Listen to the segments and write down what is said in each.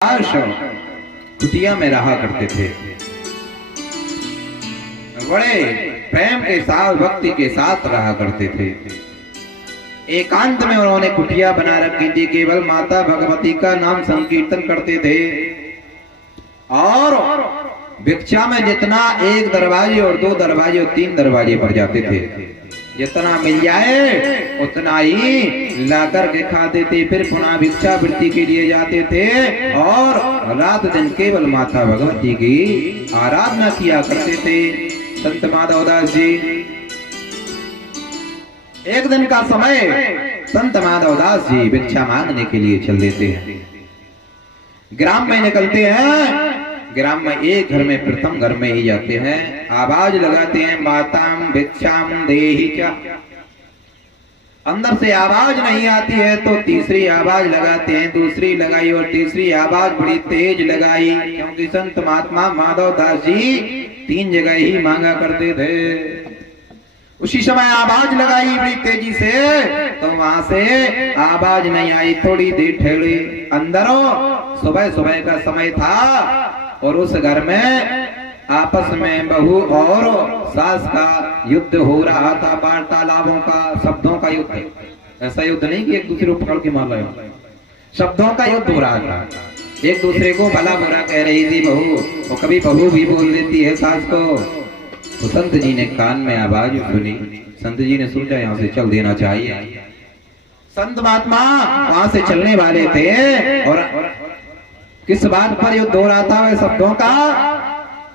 कुटिया में रहा करते थे। बड़े प्रेम के साथ भक्ति के साथ रहा करते थे। एकांत में उन्होंने कुटिया बना रखी थी, केवल माता भगवती का नाम संकीर्तन करते थे और भिक्षा में जितना एक दरवाजे और दो दरवाजे और तीन दरवाजे पर जाते थे, जितना मिल जाए उतना ही लाकर के खाते थे। फिर पुनः भिक्षा वृत्ति के लिए जाते थे और रात दिन केवल माता भगवती की आराधना किया करते थे। संत माधवदास जी, एक दिन का समय संत माधवदास जी भिक्षा मांगने के लिए चल देते हैं। ग्राम में निकलते हैं। ग्राम में एक घर में प्रथम घर में ही जाते हैं, आवाज लगाते हैं, माताम भिक्षाम देहि क्या। अंदर से आवाज नहीं आती है तो तीसरी आवाज लगाते हैं, दूसरी लगाई और तीसरी आवाज बड़ी तेज लगाई, क्योंकि संत महात्मा माधवदास जी तीन जगह ही मांगा करते थे। उसी समय आवाज लगाई बड़ी तेजी से, तो वहां से आवाज नहीं आई। थोड़ी देर ठहरे, अंदरों सुबह सुबह का समय था और उस घर में आपस में बहू और सास का युद्ध हो रहा था, वार्तालापों का, शब्दों का युद्ध। ऐसा युद्ध नहीं कि एक दूसरे को पकड़ के मार रहे, शब्दों का युद्ध हो रहा था। एक दूसरे को भला बुरा कह रही थी बहू, और कभी बहू भी बोल देती है सास को। तो संत जी ने कान में आवाज सुनी, संत जी ने सोचा यहाँ से चल देना चाहिए। संत महात्मा वहां से चलने वाले थे और किस बात पर युद्ध हो रहा था? वह शब्दों का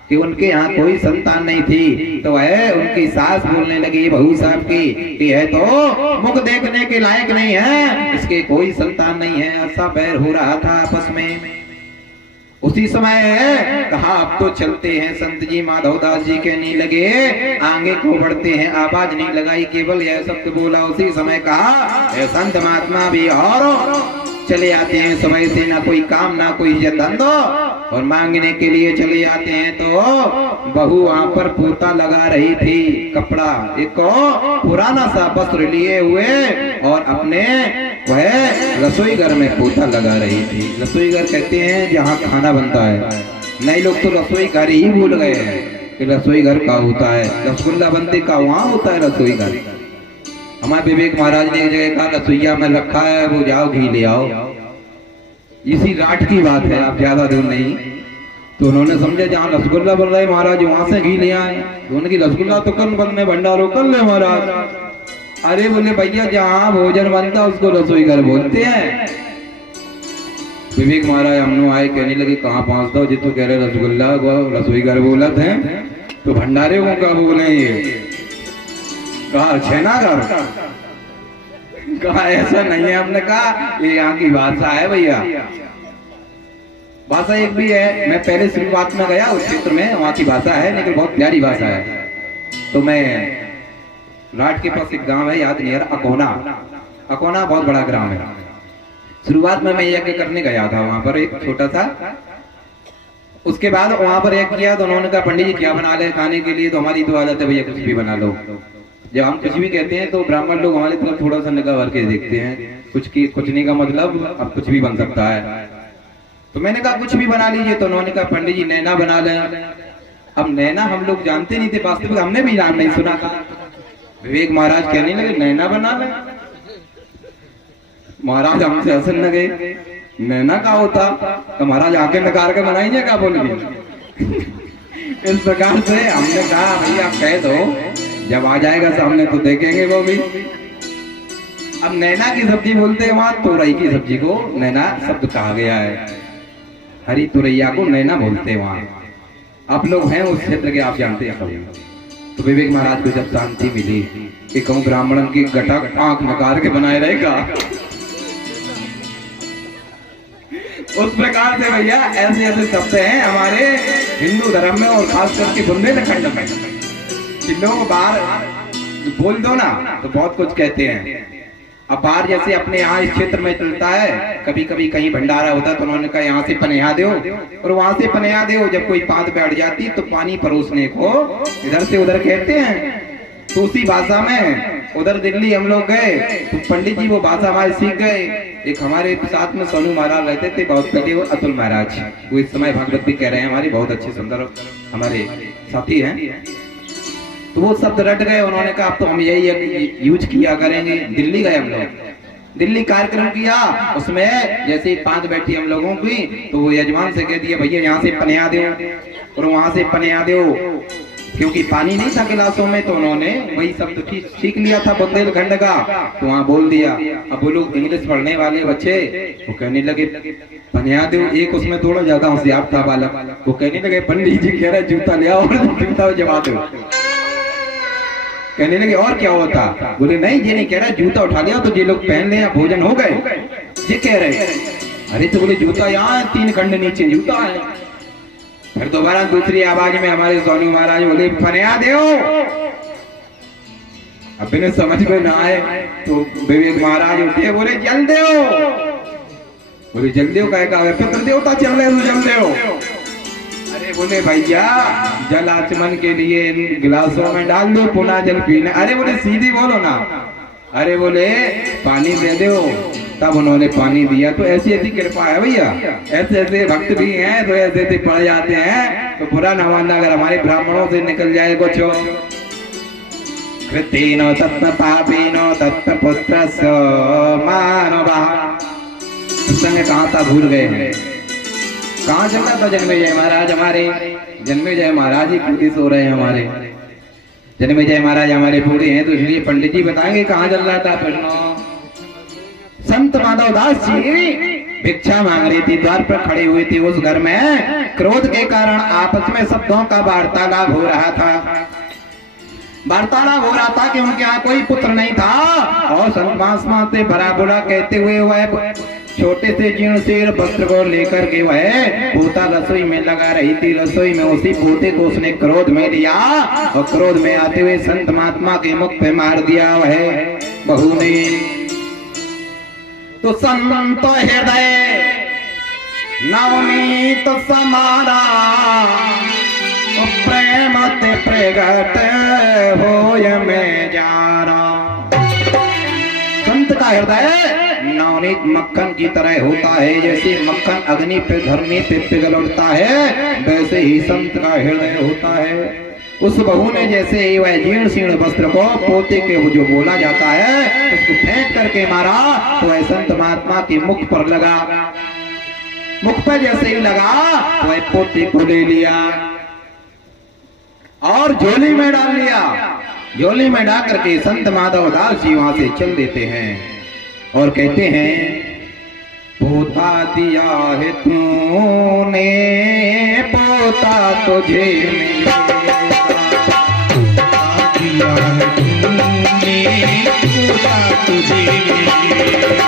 कि उनके यहाँ कोई संतान नहीं थी, तो वह उनकी सास बोलने लगी बहू साहब की कि है तो मुख देखने के लायक नहीं है, इसके कोई संतान नहीं है। ऐसा बैर हो रहा था आपस में। उसी समय कहा अब तो चलते हैं। संत जी माधवदास जी कहने लगे आगे को बढ़ते हैं। आवाज नहीं लगाई, केवल यह शब्द बोला। उसी समय कहा संत महात्मा भी और चले आते हैं। समय से ना कोई काम ना कोई धंधो और मांगने के लिए चले आते हैं। तो बहू वहां पर पोता लगा रही थी, कपड़ा एक पुराना सा वस्त्र लिए हुए और अपने वह रसोई घर में पोता लगा रही थी। रसोई घर कहते हैं जहाँ खाना बनता है। नए लोग तो रसोई घर ही भूल गए हैं कि रसोई घर का होता है, रसगुल्ला बनते का वहां होता है रसोई घर। हमारे विवेक महाराज ने एक जगह कहा रसोईया में रखा है, वो जाओ घी ले आओ। इसी रात की बात है, आप ज्यादा दूर नहीं। तो उन्होंने समझा जहाँ रसगुल्ला बन रहा है महाराज वहां से घी ले आए। तो उनकी रसगुल्ला तो कल बनने भंडारो कर ले महाराज। अरे बोले भैया जहाँ भोजन बनता उसको रसोई घर बोलते हैं। विवेक महाराज हम आए, कहने लगे कहाँ पहुंचता हो? जितो कह रहे रसगुल्ला रसोई घर बोलत है, तो भंडारे को क्या बोले? ये कहा छेना घर? कहा ऐसा नहीं है। हमने कहा ये यहाँ की भाषा है भैया, भाषा एक भी है। मैं पहले शुरुआत में गया उस क्षेत्र में, वहाँ की भाषा है लेकिन बहुत प्यारी भाषा है। तो मैं राट के पास एक गांव है, याद नहीं यार, अकोना। अकोना बहुत बड़ा ग्राम है। शुरुआत में मैं यज्ञ करने गया था वहां पर, एक छोटा सा। उसके बाद वहां पर एक किया तो उन्होंने कहा पंडित जी क्या बना ले खाने के लिए? तो हमारी तो आदत है भैया कुछ भी बना लो। जब हम कुछ भी कहते हैं तो ब्राह्मण लोग हमारी तरफ थोड़ा सा निगाह भर के देखते हैं। कुछ नहीं का मतलब अब कुछ भी बन सकता है। तो मैंने कहा कुछ भी बना लीजिए। तो उन्होंने कहा पंडित जी नैना बना लें। अब नैना हम लोग जानते नहीं थे, वास्तविक हमने भी नाम नहीं सुना था। विवेक महाराज कहने लगे नैना बना लें। महाराज हमसे हंसने लगे, नैना का होता? तो महाराज आंखें नकार के बनाइए क्या बोलेंगे? इस प्रकार से हमने कहा भैया आप कह दो, जब आ जाएगा सामने तो देखेंगे वो भी। अब नैना की सब्जी बोलते हैं वहां, तुरई की सब्जी को नैना शब्द कहा गया है। हरी तुरैया को नैना बोलते हैं वहां। आप लोग हैं उस क्षेत्र के, आप जानते हैं कभी। तो विवेक महाराज को जब शांति मिली कि कहूँ ब्राह्मण की गटक आंख नकार के बनाए रहेगा, उस प्रकार से भैया ऐसे ऐसे शब्द हैं हमारे हिंदू धर्म में और खास करके बुंदेलखंड में कि लोग बाहर बोल दो ना तो बहुत कुछ कहते हैं। अब बाहर जैसे अपने यहाँ इस क्षेत्र में चलता है, कभी कभी कहीं भंडारा होता तो उन्होंने कहा यहाँ से पनेहा दो और वहां से पनेहा दो। जब कोई पात बैठ जाती तो पानी परोसने को इधर से उधर कहते हैं। तो उसी भाषा में उधर दिल्ली हम लोग गए तो पंडित जी वो भाषा हमारे सीख गए। एक हमारे साथ में सोनू महाराज रहते थे बहुत पहले, वो अतुल महाराज, वो इस समय भागवत भी कह रहे हैं, हमारे बहुत अच्छे सुंदर हमारे साथी हैं। तो वो शब्द रट गए, उन्होंने कहा अब तो हम यही यूज किया करेंगे। दिल्ली गए हम लोग, दिल्ली कार्यक्रम किया, उसमें जैसे ही 5 बैठी हम लोगों की, तो वो यजमान से कह दिया भैया यहाँ से पनिया दो और वहां से पनिया दो, क्योंकि पानी नहीं था गिलासों में। तो उन्होंने वही शब्द सीख लिया था बुंदेलखंड का, तो वहां बोल दिया। अब वो लोग इंग्लिश पढ़ने वाले बच्चे वो कहने लगे पनिया दो, एक उसमें थोड़ा ज्यादा होशियार था बालक, वो कहने लगे पंडित जी कह रहे जूता ले आओ और जूता जमा दो। कहने लगे और क्या होता, बोले नहीं ये नहीं कह रहा जूता उठा लिया तो ये लोग पहन ले, भोजन हो गए, ये कह रहे। अरे तो बोले जूता यहाँ 3 खंड नीचे जूता है। फिर दोबारा दूसरी आवाज में हमारे सोनू महाराज बोले पनिया दो। अब इन्हें समझ में ना आए तो विवेक महाराज उठे, बोले जल दो। बोले जल दो कह पितृ देवता चल रहे जल दो। अरे बोले भैया जल आचमन के लिए इन गिलासों में डाल दो, पुनः जल पीना। अरे बोले सीधी बोलो ना। अरे बोले पानी दे दो, तब उन्होंने पानी दिया। तो ऐसी ऐसी कृपा है भैया, ऐसे ऐसे भक्त भी हैं तो ऐसे ऐसे पड़ जाते हैं। तो बुरा न मानना अगर हमारे ब्राह्मणों से निकल जाए कुछ। कृतेनो तत्व पापेनो तत्व पुत्र मानवः। संग कहाँ था भूल गए हैं, कहाँ चल रहा था जन्मेजय महाराज हमारे, जन्मेजय महाराज ही पूरी सो रहे हैं हमारे, जन्मेजय महाराज हमारे पूरे हैं, तो इसलिए पंडित जी बताएंगे कहाँ चल रहा था। फिर संत माधवदास जी भिक्षा मांग रही थी, द्वार पर खड़े हुए थे। उस घर में क्रोध के कारण आपस में शब्दों का वार्तालाप हो रहा था, वार्तालाप हो रहा था कि उनके यहाँ कोई पुत्र नहीं था। और संत महात्मा से भरा बुरा कहते हुए वह छोटे से जीर्ण शीर्ण वस्त्र को लेकर के वह पोता रसोई में लगा रही थी। रसोई में उसी पोते को उसने क्रोध में लिया और क्रोध में आते हुए संत महात्मा के मुख पे मार दिया वह बहू ने। तो संत हृदय नवनीत समारा प्रेम ते प्रगट होय में जाना। संत का हृदय नवनीत मक्खन की तरह होता है, जैसे मक्खन अग्नि पे धरने पे पिघल उठता है, वैसे ही संत का हृदय होता है। उस बहू ने जैसे ही वह जीर्ण शीर्ण वस्त्र को पोते के जो बोला जाता है उसको फेंक करके मारा, तो वह संत महात्मा के मुख पर लगा। मुख पर जैसे ही लगा तो वह पोते को ले लिया और झोली में डाल लिया। झोली में डाल करके संत माधवदास जी वहां से चल देते हैं और कहते हैं पोता दिया है तूने पोता तुझे मिलेगा, दिया है तूने पोता तुझे मिलेगा,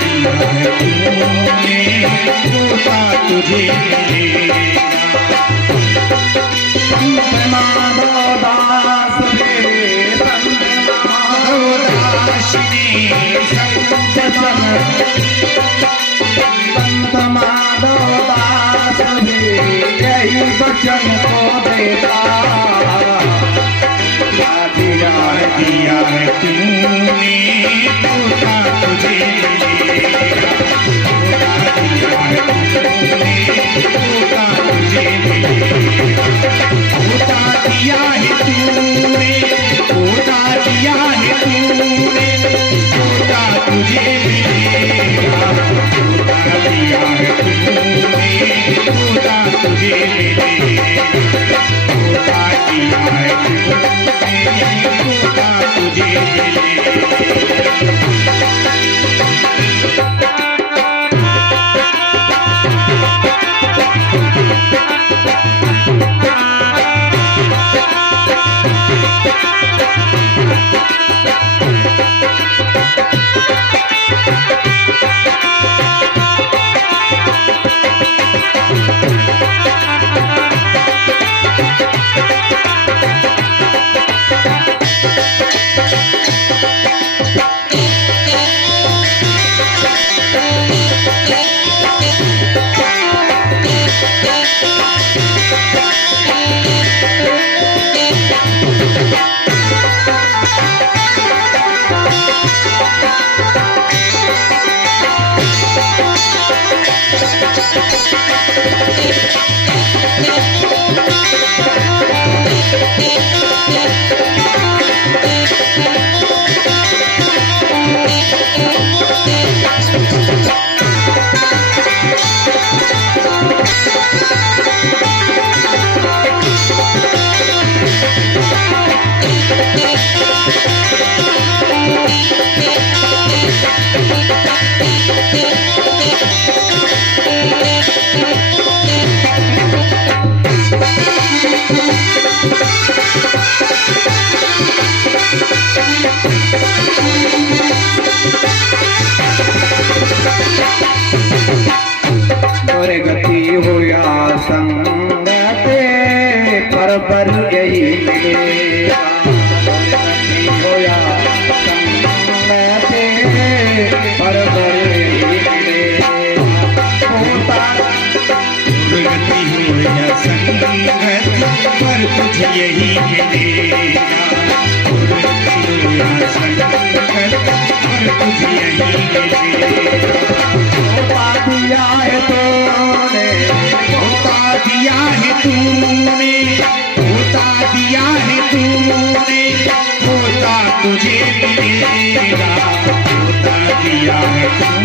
दिया है तूने पोता तुझे मिलेगा। संत माधवदास रे संत माधवदास संत माधवदास भी यही वचन को देता, दिया है तूने पोता तुझे मिलेगा, दिया है तूने पोता तुझे मिलेगा, पोता दिया है तूने, पोता दिया है तूने, पोता तुझे मिलेगा, पोता दिया है तूने, पोता तुझे मिलेगा, पोता दिया है तूने, पोता तुझे मिलेगा। पर यही मिलेगा, होया संगते पर यही मिलेगा, दुर्गति होया संगत पर तुझे यही मिलेगा, दुर्गति होया संगत पर तुझे यही मिलेगा। धोखा दिया है तूने, धोखा दिया है तूने, धोखा दिया है तूने, धोखा तुझे मिलेगा, धोखा दिया है तूने,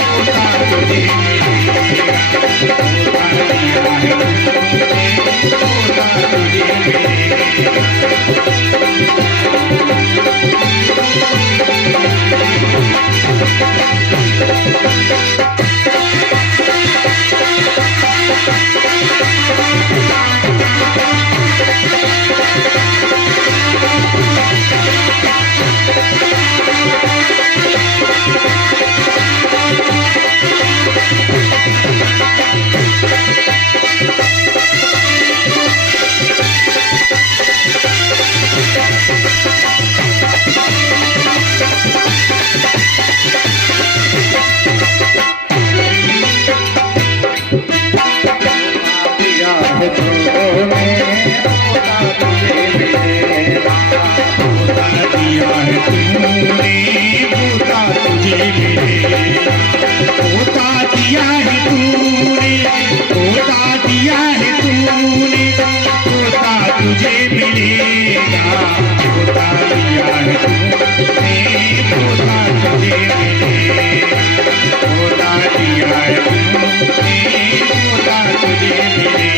धोखा तुझे मिलेगा, धोखा दिया है तूने, धोखा तुझे मिलेगा।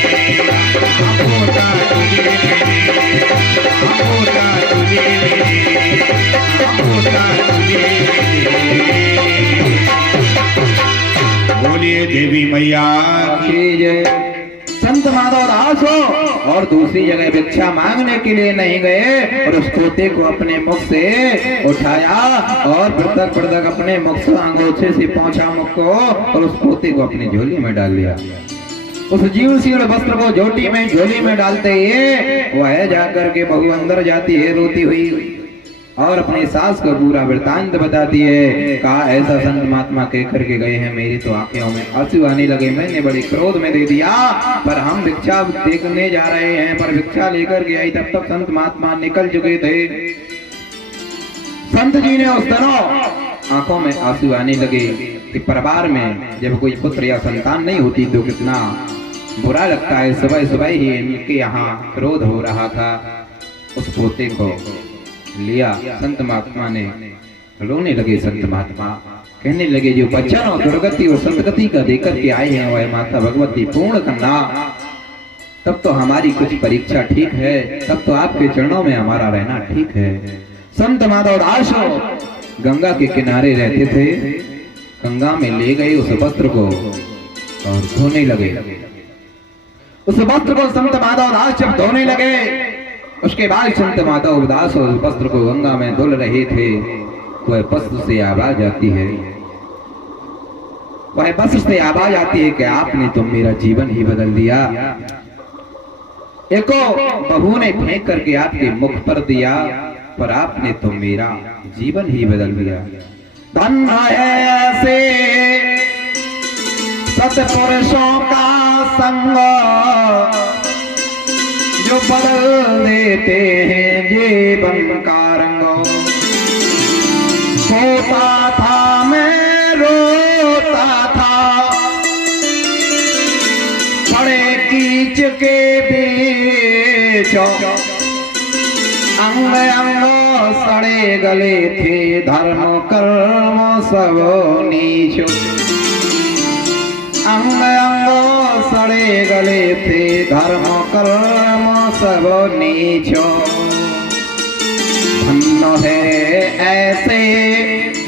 देवी मैया की जय। संत माधव दास हो और दूसरी जगह भिक्षा मांगने के लिए नहीं गए और उस तोते को अपने मुख से उठाया और पृथक पृथक अपने मुख से अंगूठे से पहुंचा मुख को और उस तोते को अपनी झोली में डाल लिया। उस जीव शीर्ण वस्त्र को झोटी में झोली में डालते ही वह जाकर के बहू अंदर जाती है रोती हुई और अपनी सास को पूरा वृतांत बताती है। कहा ऐसा संत महात्मा कह करके गए हैं, मेरी तो आंखों में आंसू आने लगे, मैंने बड़े क्रोध में दे दिया, पर हम भिक्षा देखने जा रहे हैं, पर भिक्षा लेकर के आई तब तक संत महात्मा निकल चुके थे। संत जी ने उस तरह आंखों में आंसू आने लगे कि परिवार में जब कोई पुत्र या संतान नहीं होती तो कितना बुरा लगता है। सुबह सुबह ही इनके यहाँ क्रोध हो रहा था। उस पोते को लिया संत महात्मा ने, रोने लगे संत महात्मा, कहने लगे जो बच्चन और दुर्गति और सदगति का देकर के आए हैं वह माता भगवती पूर्ण करना। तब तो हमारी कुछ परीक्षा ठीक है, तब तो आपके चरणों में हमारा रहना ठीक है। संत माधव दास गंगा के किनारे रहते थे, गंगा में ले गए उस वस्त्र को और धोने लगे। उस वस्त्र को संत माधव दास जब धोने लगे, उसके बाद संत माधव दास उस वस्त्र को गंगा में धुल रहे थे, वह वस्त्र से आवाज आती है, वह वस्त्र से आवाज आती है कि आपने तो मेरा जीवन ही बदल दिया। एको बहू ने फेंक करके आपके मुख पर दिया, पर आपने तो मेरा जीवन ही बदल दिया। धन्य है ऐसे सत्पुरुषों का संग, जो बदल देते हैं जीवन का रंग। सोता था मैं रोता था बड़े कीच के बीच, अंग अंग सड़े गले थे धर्म कर्म सब नीच। अंग अंग सड़े गले थे धर्म कर्म सब नीच। धन्य है ऐसे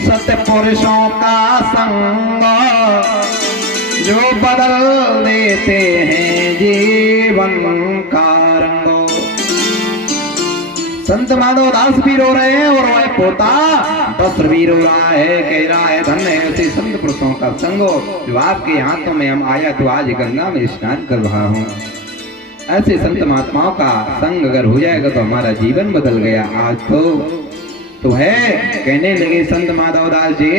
सत्पुरुषों का संग, जो बदल देते हैं जीवन का रंग। संत माधव दास भी रो रहे हैं और वह पोता वस्त्र भी रो रहा है, कह रहा है धन्य है ऐसे संत पुरुषों का संग, जो आपके हाथों में हम आया तो आज गंगा में स्नान कर रहा हूँ। ऐसे संत महात्माओं का संग अगर हो जाएगा तो हमारा जीवन बदल गया। आज तो है। कहने लगे संत माधव दास जी,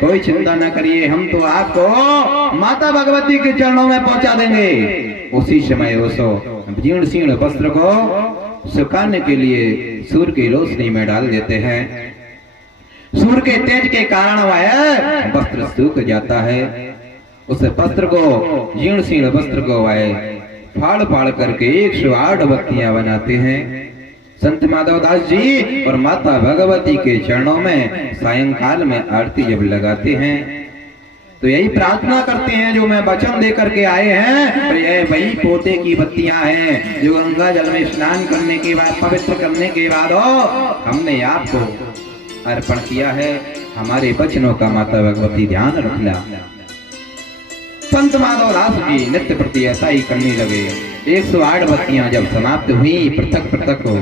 कोई चिंता न करिए, हम तो आपको माता भगवती के चरणों में पहुंचा देंगे। उसी समय उस जीर्ण शीर्ण वस्त्र को सुखाने के लिए सूर्य की रोशनी में डाल देते हैं। सूर्य के तेज के कारण वह वस्त्र सूख जाता है। उस वस्त्र को जीर्ण शीर्ण वस्त्र को वह फाड़ फाड़ करके 108 बत्तियां बनाते हैं। संत माधव दास जी और माता भगवती के चरणों में सायंकाल में आरती जब लगाते हैं तो यही प्रार्थना करते हैं, जो मैं वचन दे करके आए हैं तो यह वही पोते की बत्तियां हैं जो गंगा जल में स्नान करने के बाद पवित्र करने के बाद हमने आपको अर्पण किया है। हमारे वचनों का माता भगवती ध्यान रखना। संत माधव दास जी नित्य प्रति ऐसा ही करने लगे। 108 बत्तियां जब समाप्त हुई पृथक पृथक हो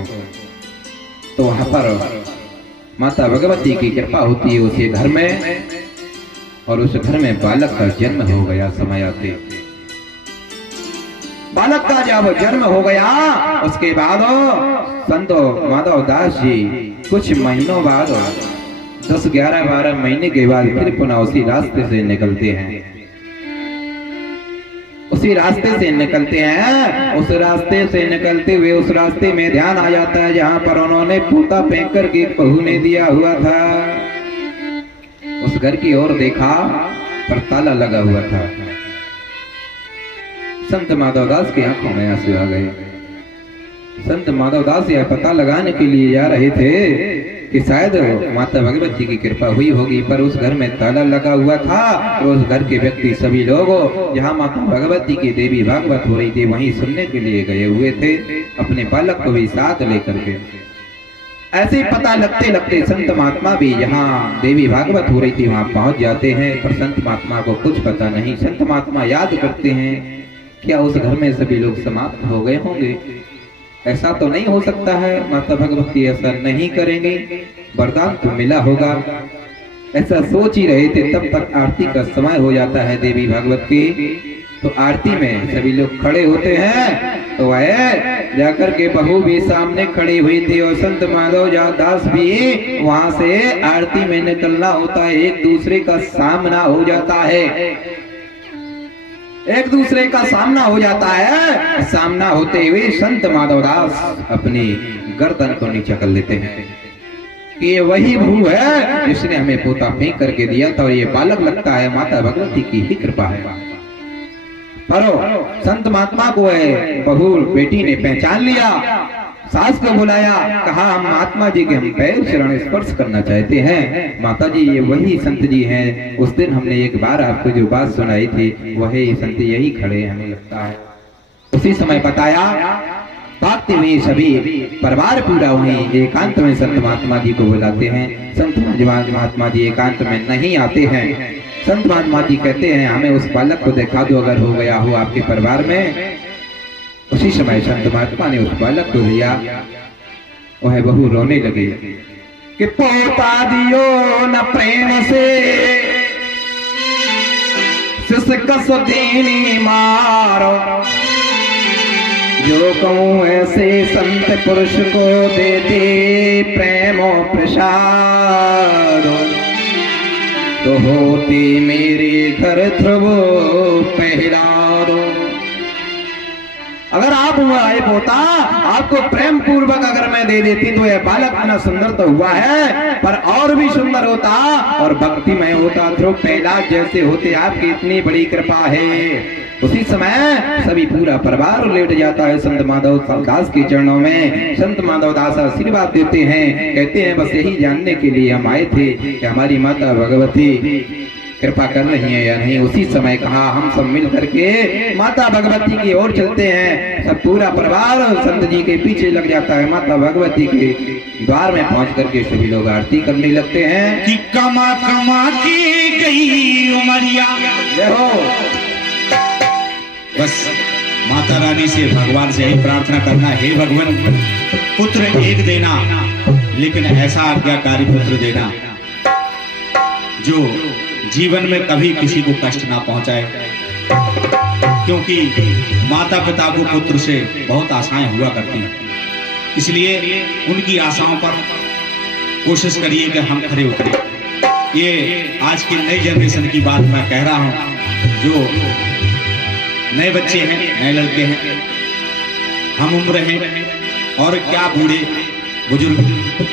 तो वहां पर माता भगवती की कृपा होती है उसे घर में, और उस घर में बालक का जन्म हो गया। समय आते बालक का जब जन्म हो गया उसके बाद संत माधव दास जी कुछ महीनों बाद 10, 11, 12 महीने के बाद फिर पुनः उसी रास्ते से निकलते हैं। उसी रास्ते से निकलते हैं। उस रास्ते से निकलते हुए उस रास्ते में ध्यान आ जाता है जहां पर उन्होंने पोता फेंक करके बहू ने दिया हुआ था। उस घर की ओर देखा पर ताला लगा हुआ था। संत माधव दास की आंखों में आंसू आ गए। संत माधव दास यह पता लगाने के लिए जा रहे थे कि शायद माता भगवती की कृपा हुई होगी, पर उस घर में ताला लगा हुआ था। और उस घर के व्यक्ति सभी लोग जहां माता भगवती की देवी भागवत हो रही थी वहीं सुनने के लिए गए हुए थे, अपने बालक को भी साथ लेकर के। ऐसे पता लगते लगते संत महात्मा भी जहाँ देवी भागवत हो रही थी वहां पहुंच जाते हैं, पर संत महात्मा को कुछ पता नहीं। संत महात्मा याद करते हैं, क्या उस घर में सभी लोग समाप्त हो गए होंगे? ऐसा तो नहीं हो सकता है, माता भगवती ऐसा नहीं करेंगे, वरदान तो मिला होगा। ऐसा सोच ही रहे थे, तब तक आरती का समय हो जाता है देवी भागवत की। तो आरती में सभी लोग खड़े होते हैं, तो वह जाकर के बहू भी सामने खड़ी हुई थी और संत माधव दास भी वहां से आरती में निकलना होता है। एक दूसरे का सामना हो जाता है, एक दूसरे का सामना हो जाता है। सामना होते हुए संत माधव दास अपनी गर्दन को नीचे कर लेते हैं कि ये वही बहू है जिसने हमें पोता फेंक करके दिया था, और ये बालक लगता है माता भगवती की ही कृपा है। पर संत महात्मा को है बहू बेटी ने पहचान लिया, सास को बुलाया, कहा हम महात्मा जी के हम पैर चरण स्पर्श करना चाहते हैं। माता जी ये वही संत जी हैं, उस दिन हमने एक बार आपको जो बात सुनाई थी वही संत यही खड़े हमें लगता है। उसी समय बताया, भागते हुए सभी परिवार पूरा वहीं एकांत में संत महात्मा जी को बुलाते हैं। संत महात्मा जी एकांत में नहीं आते हैं। संत महात्मा जी कहते हैं हमें उस बालक को दिखा दो, अगर हो गया हो आपके परिवार में। उसी समय संत महात्मा ने उस बालक को लिया, वह बहू रोने लगी कि पोता दियो न प्रेम से सिसकस दीनी मारो, जो कहूँ ऐसे संत पुरुष को दे दे प्रेमो प्रसाद, तो होती मेरे घर ध्रुव पहरा दो। अगर आप हुआ एक होता, आपको प्रेम पूर्वक अगर मैं दे देती तो यह बालक इतना सुंदर तो हुआ है, पर और भी सुंदर होता और भक्तिमय होता। ध्रुव प्रहलाद जैसे होते, आपकी इतनी बड़ी कृपा है। उसी समय सभी पूरा परिवार लेट जाता है संत माधव दास के चरणों में। संत माधव दास आशीर्वाद देते हैं, कहते हैं बस यही जानने के लिए हम आए थे कि हमारी माता भगवती कृपा कर रही है या नहीं। उसी समय कहा हम सब मिल करके माता भगवती की ओर चलते हैं। सब पूरा परिवार संत जी के पीछे लग जाता है। माता भगवती के द्वार में पहुंच करके सभी लोग आरती करने लगते हैं कि कमा कमा के गई उमरिया। देखो बस माता रानी से, भगवान से यही प्रार्थना करना, हे भगवान पुत्र एक देना, लेकिन ऐसा आज्ञाकारी पुत्र देना जो जीवन में कभी किसी को कष्ट ना पहुंचाए, क्योंकि माता पिता को पुत्र से बहुत आशाएं हुआ करती हैं। इसलिए उनकी आशाओं पर कोशिश करिए कि हम खरे उतरे। ये आज की नई जनरेशन की बात मैं कह रहा हूं, जो नए बच्चे हैं, नए लड़के हैं, हम उम्र हैं और क्या बूढ़े बुजुर्ग,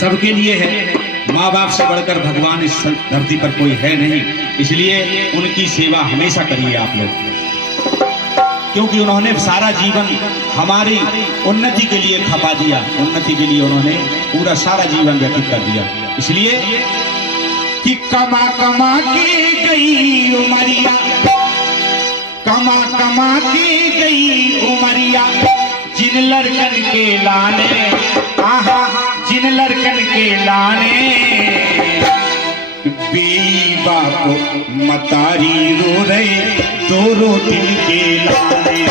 सबके लिए है। माँ बाप से बढ़कर भगवान इस धरती पर कोई है नहीं, इसलिए उनकी सेवा हमेशा करिए आप लोग, क्योंकि उन्होंने सारा जीवन हमारी उन्नति के लिए खपा दिया। उन्नति के लिए उन्होंने पूरा सारा जीवन व्यतीत कर दिया। इसलिए कि कमा कमा के गई उमरिया, कमा कमा के गई उमरिया, जिन लड़कन के लाने, आहा जिन लड़कन के लाने, बेई बाप मतारी रो रहे, दो दिन के लाने।